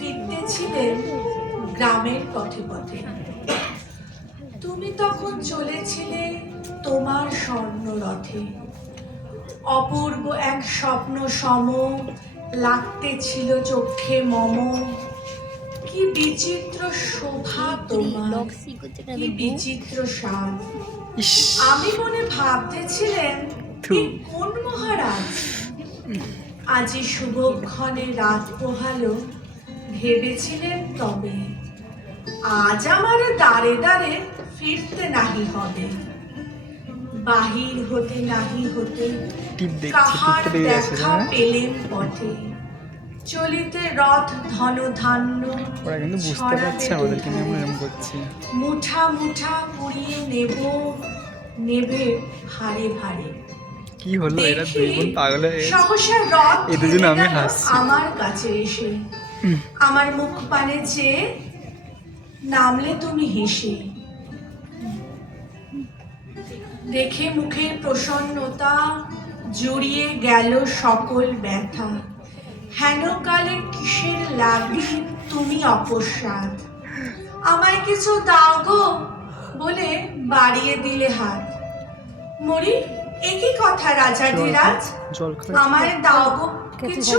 ফিরতেছিলেন গ্রামের পথে পথে। তুমি তখন চলেছিলে তোমার স্বর্ণ রথে অপূর্ব এক স্বপ্ন সম লাগতে ছিল চোখে মম। কি বিচিত্র শোভা তোমার কি বিচিত্র স্বাদ। আমি মনে ভাবতেছিলেন। কোন মহারাজ? আজি শুভক্ষণে রাত পোহালো। ভেবেছিলেন তবে? আজ আমার দাঁড়ে দাঁড়ে ফিরতে নাহি হবে। বাহির হতে নাহি হতে কাহার দেখা হ্যাঁ? পেলেন পথে। চলিতে রথ ধন ধান্য ওরা কিন্তু বুঝতে পারছে আমাদেরকে নিয়ে আমরা এরকম করছি। মুঠা মুঠা পুড়িয়ে নেব নেবে ভারে ভারে কি হলো? এরা দুই বোন পাগল হয়ে সহসা রথ এদের জন্য আমি হাসছি। আমার কাছে এসে। আমার মুখ পানে চেয়ে নামলে তুমি হেসে। দেখে মুখের প্রসন্নতা জুড়িয়ে গেল সকল ব্যথা। হেন কালে কিসের লাগি তুমি অপসাদ আমায় কিছু দাও গো বলে বাড়িয়ে দিলে হাত। মরি একই কথা রাজা ধীরাজ? খাবে আমায় দাও গো কিছু?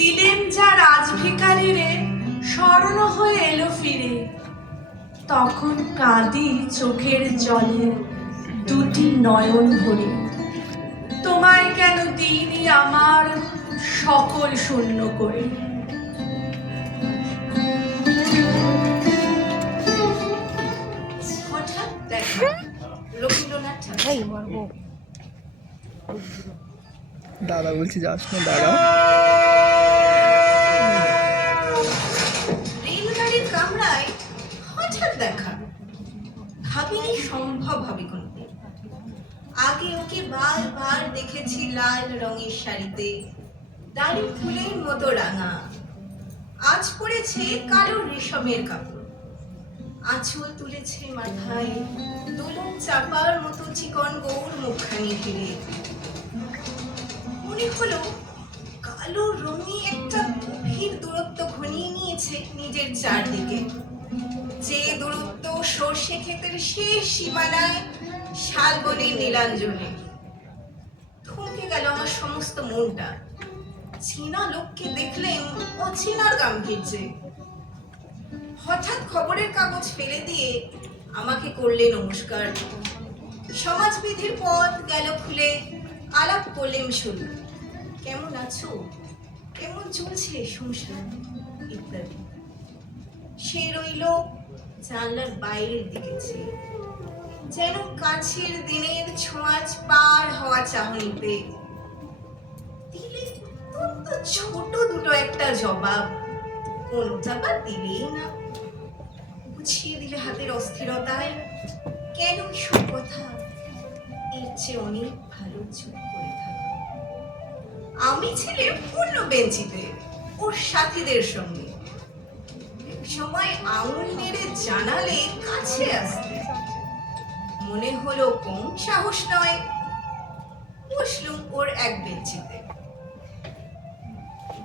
দিলেন যা রাজভিকারীরে স্মরণ হয়ে এলো ফিরে। তখন কাঁদি চোখের জলে দুটি নয়ন ভরে। তোমায় কেন দিইনি আমার সকল শূন্য করে? হঠাৎ দেখা রবীন্দ্রনাথ ঠাকুর। দাদা বলছি যাস না দাদা দেখা ভাবিনি সম্ভব হবে কোনদিন। আগে ওকে বারবার দেখেছি লাল রঙের শাড়িতে, দাড়ি ফুলের মতো রাঙা। আজ পড়েছে কালো রেশমের কাপড়। আঁচল তুলেছে মাথায় দোলন চাপার মতো চিকন গৌর মুখখানি ঘিরে। মনে হলো কালো রঙে একটা গভীর দূরত্ব ঘনিয়ে নিয়েছে নিজের চারদিকে। যে দূরত্ব সর্ষে ক্ষেতের শেষ সীমানায় শালবনের নীলাঞ্জনে। থমকে গেল আমার সমস্ত মনটা। চেনা লোককে দেখলেন অচেনার গাম্ভীর্যে। হঠাৎ খবরের কাগজ ফেলে দিয়ে আমাকে করলে নমস্কার। সমাজবিধির পথ গেল খুলে আলাপ করলেন শুরু। কেমন আছো? কেমন চলছে সংসার? ইত্যাদি। সে রইল জানলার বাইরের দিকে চেয়ে। যেন কাছের দিনের ছোঁয়াচ পার হওয়া চাহনিতে। দিলে ছোট দুটো একটা জবাব। কোনটা বা দিলেই না। বুঝিয়ে দিলে হাতের অস্থিরতায়। কেন সব কথা? এর চেয়ে অনেক ভালো চুপ করে থাকা। আমি ছিলাম অন্য বেঞ্চিতে ওর সাথীদের সঙ্গে। সময় আঙুল নেড়ে জানালে কাছে আসতে মনে হলো কম সাহস নয়। বসলুম ওর এক বেঞ্চিতে।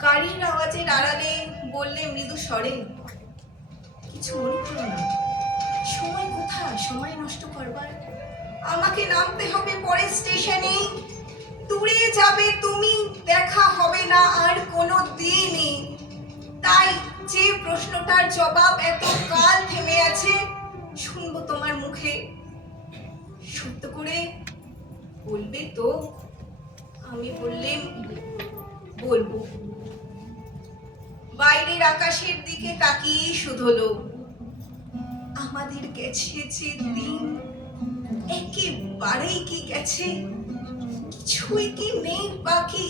গাড়ির আওয়াজের আড়ালে বললে মৃদু স্বরে, কিছু মনে করো না। সময় কোথা সময় নষ্ট করবার। আমাকে নামতে হবে পরের স্টেশনে। দূরে যাবে তুমি, দেখা হবে না আর কোনো দিনই। তাই যে প্রশ্নটার জবাব এত কাল থেমে আছে, শুনব তোমার মুখে। সত্য করে বলবে তো, আমি বললেন বলব। বাইরের আকাশের দিকে তাকিয়ে শুধলো। আমাদের গেছে যে দিন, একেবারেই কি গেছে? কিছুই কি নেই বাকি?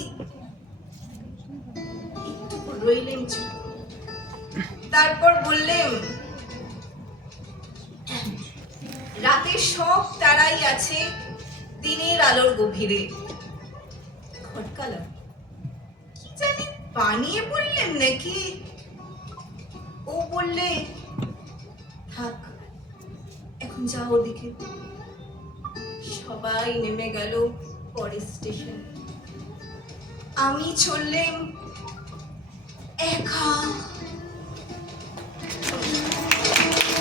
একটু রইলেন চুপ। তারপর বললেন, রাতে সব তারাই আছে দিনের আলোর গভীরে। কি জানি বানিয়ে বললেন নাকি? ও বললে, থাক, এখন যাও ওদিকে। সবাই নেমে গেল পরের স্টেশন। আমি চললেম একা।